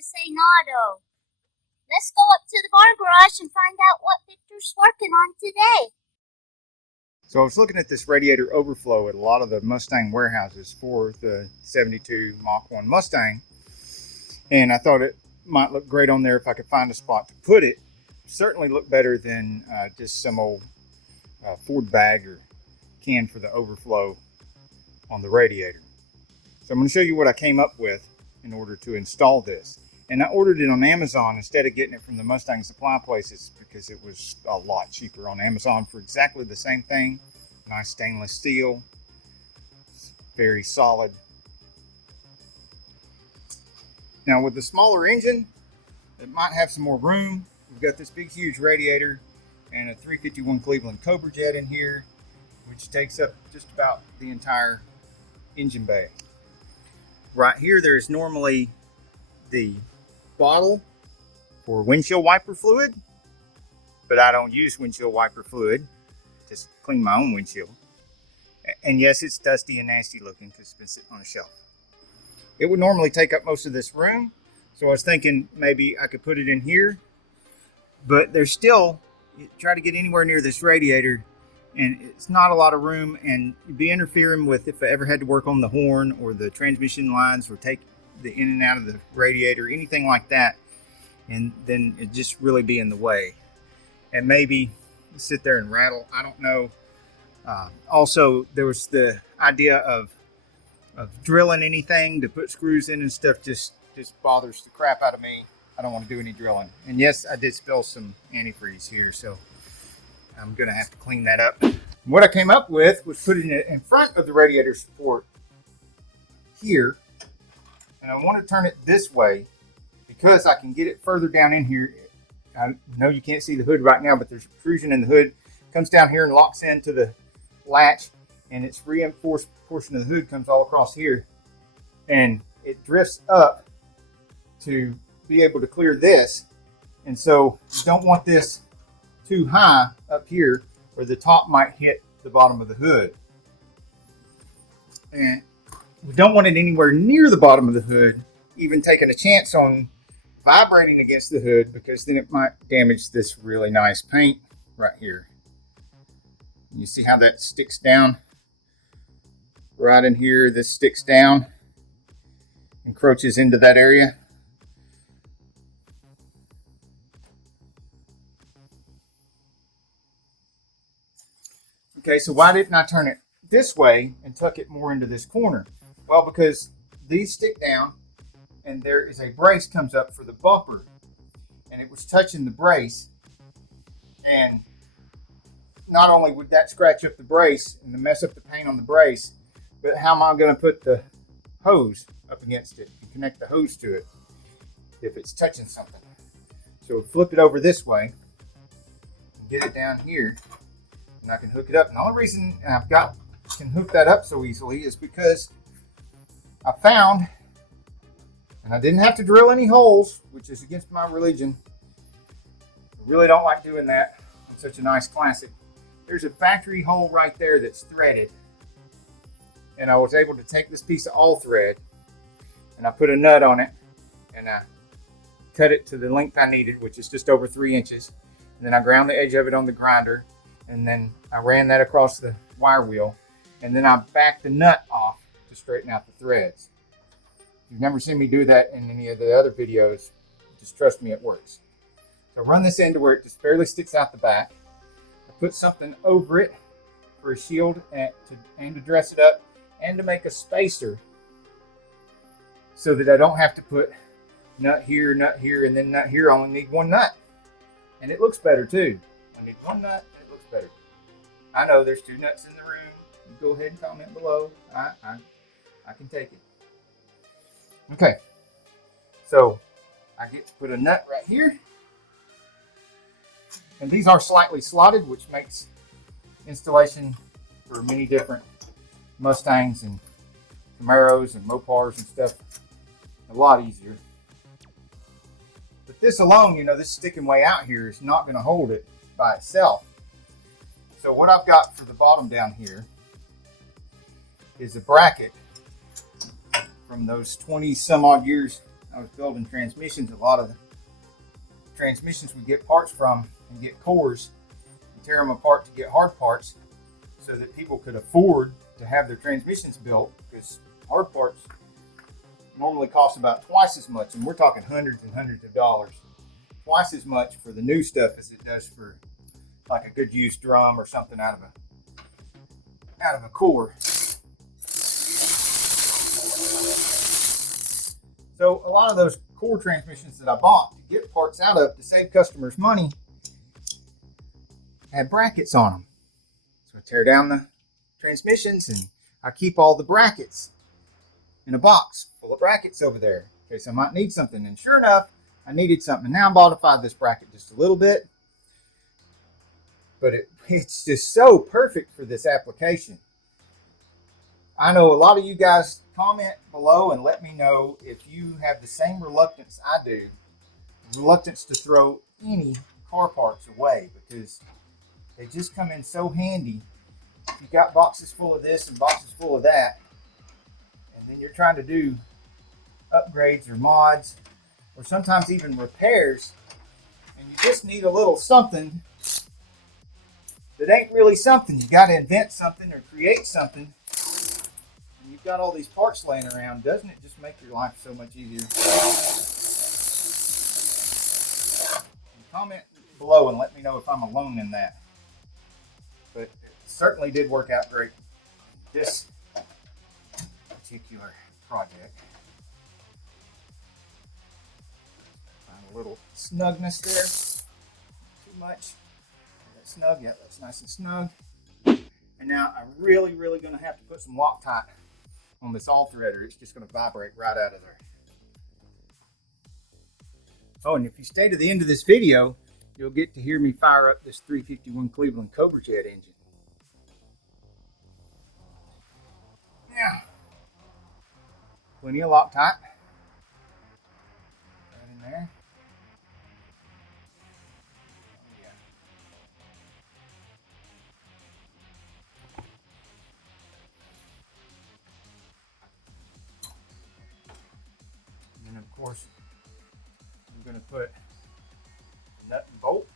to Saneauto. Let's go up to the bar garage and find out what Victor's working on today. So I was looking at this radiator overflow at a lot of the Mustang warehouses for the 72 Mach-1 Mustang. And I thought it might look great on there if I could find a spot to put it. Certainly look better than just some old Ford bag or can for the overflow on the radiator. So I'm going to show you what I came up with in order to install this. And I ordered it on Amazon instead of getting it from the Mustang supply places because it was a lot cheaper on Amazon for exactly the same thing. Nice stainless steel, very solid. Now with the smaller engine, it might have some more room. We've got this big huge radiator and a 351 Cleveland Cobra jet in here, which takes up just about the entire engine bay. Right here, there's normally the bottle for windshield wiper fluid, but I don't use windshield wiper fluid, just clean my own windshield. And yes, it's dusty and nasty looking because it's been sitting on a shelf. It would normally take up most of this room, so I was thinking maybe I could put it in here, but there's still, you try to get anywhere near this radiator and it's not a lot of room, and you'd be interfering with if I ever had to work on the horn or the transmission lines or take the in and out of the radiator, anything like that, and then it'd just really be in the way. And maybe sit there and rattle, I don't know. Also, there was the idea of drilling anything to put screws in and stuff, just bothers the crap out of me. I don't want to do any drilling. And yes, I did spill some antifreeze here, so I'm gonna have to clean that up. What I came up with was putting it in front of the radiator support here, and I want to turn it this way because I can get it further down in here. I know you can't see the hood right now, but there's protrusion in the hood. It comes down here and locks into the latch, and its reinforced portion of the hood comes all across here, and it drifts up to be able to clear this. And so you don't want this too high up here where the top might hit the bottom of the hood, and we don't want it anywhere near the bottom of the hood, even taking a chance on vibrating against the hood, because then it might damage this really nice paint right here. You see how that sticks down right in here? This sticks down, encroaches into that area. Okay, so why didn't I turn it this way and tuck it more into this corner? Well, because these stick down and there is a brace comes up for the bumper, and it was touching the brace, and not only would that scratch up the brace and mess up the paint on the brace, but how am I going to put the hose up against it and connect the hose to it if it's touching something? So flip it over this way and get it down here, and I can hook it up. And the only reason can hook that up so easily is because I found, and I didn't have to drill any holes, which is against my religion. I really don't like doing that on such a nice classic. There's a factory hole right there that's threaded, and I was able to take this piece of all thread and I put a nut on it and I cut it to the length I needed, which is just over 3 inches. And then I ground the edge of it on the grinder, and then I ran that across the wire wheel, and then I backed the nut off to straighten out the threads. If you've never seen me do that in any of the other videos, just trust me, it works. So run this in to where it just barely sticks out the back. I put something over it for a shield and to dress it up, and to make a spacer so that I don't have to put nut here, and then nut here. I only need one nut, and it looks better too. I need one nut, and it looks better. I know there's 2 nuts in the room. You go ahead and comment below. I can take it. Okay, so I get to put a nut right here, and these are slightly slotted, which makes installation for many different Mustangs and Camaros and Mopars and stuff a lot easier. But this alone, you know, this sticking way out here is not going to hold it by itself. So what I've got for the bottom down here is a bracket from those 20 some odd years I was building transmissions, a lot of the transmissions we get parts from and get cores and tear them apart to get hard parts so that people could afford to have their transmissions built, because hard parts normally cost about twice as much, and we're talking hundreds and hundreds of dollars, twice as much for the new stuff as it does for like a good used drum or something out of a core. So a lot of those core transmissions that I bought to get parts out of to save customers money had brackets on them. So I tear down the transmissions and I keep all the brackets in a box full of brackets over there in case I might need something. And sure enough, I needed something. Now I modified this bracket just a little bit, but it's just so perfect for this application. I know a lot of you guys comment below and let me know if you have the same reluctance I do, reluctance to throw any car parts away, because they just come in so handy. If you got boxes full of this and boxes full of that, and then you're trying to do upgrades or mods, or sometimes even repairs, and you just need a little something that ain't really something. You got to invent something or create something. And you've got all these parts laying around. Doesn't it just make your life so much easier? Comment below and let me know if I'm alone in that. But it certainly did work out great, this particular project. Find a little snugness there. Too much. That's snug. Yeah, that's nice and snug. And now I'm really going to have to put some Loctite on this all threader. It's just going to vibrate right out of there. Oh, and if you stay to the end of this video, you'll get to hear me fire up this 351 Cleveland Cobra Jet engine. Now, plenty of Loctite. Right in there. Oh, yeah. And then, of course, I'm going to put a nut and bolt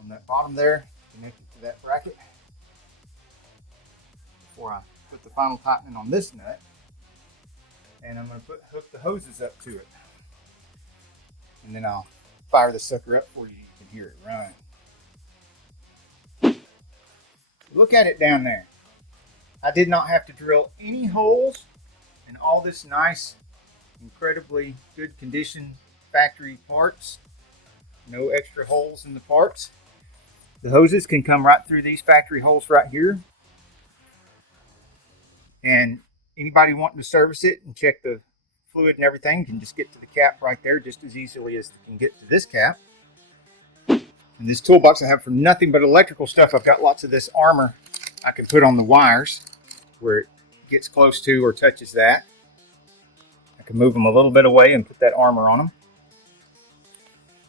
on that bottom there, connected to that bracket, before I put the final tightening on this nut. And I'm going to hook the hoses up to it, and then I'll fire the sucker up for you. You can hear it run. Look at it down there. I did not have to drill any holes in all this nice, incredibly good condition factory parts. No extra holes in the parts. The hoses can come right through these factory holes right here. And anybody wanting to service it and check the fluid and everything can just get to the cap right there just as easily as they can get to this cap. In this toolbox I have for nothing but electrical stuff. I've got lots of this armor I can put on the wires where it gets close to or touches that. I can move them a little bit away and put that armor on them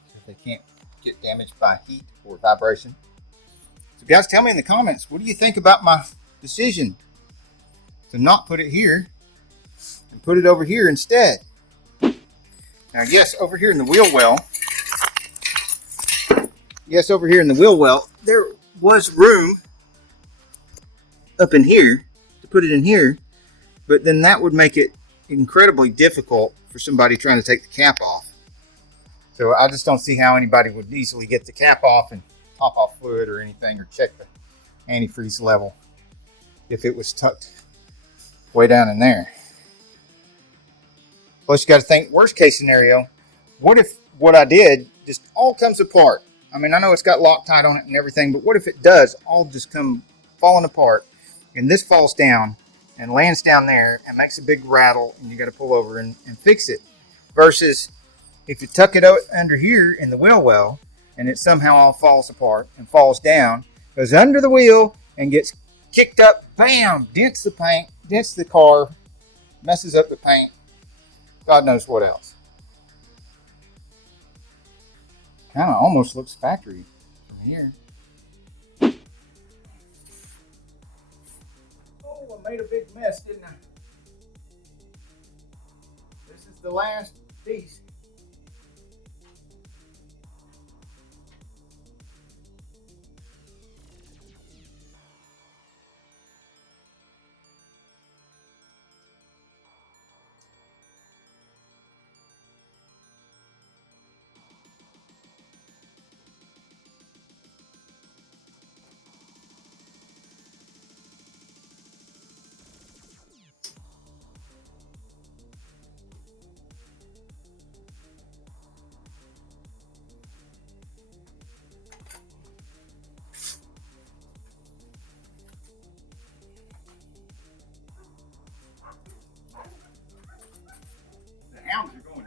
so they can't get damaged by heat or vibration. So guys, tell me in the comments, what do you think about my decision to not put it here and put it over here instead? Now, yes, over here in the wheel well, there was room up in here to put it in here, but then that would make it incredibly difficult for somebody trying to take the cap off. So I just don't see how anybody would easily get the cap off and top off fluid or anything, or check the antifreeze level if it was tucked way down in there. Plus, you got to think worst case scenario. What if what I did just all comes apart? I mean, I know it's got Loctite on it and everything, but what if it does all just come falling apart, and this falls down and lands down there and makes a big rattle, and you got to pull over and fix it? Versus if you tuck it out under here in the wheel well and it somehow all falls apart and falls down, goes under the wheel and gets kicked up, bam, dents the paint, dents the car, messes up the paint, God knows what else. Kind of almost looks factory from here. Oh, I made a big mess, didn't I? This is the last piece. The hounds are going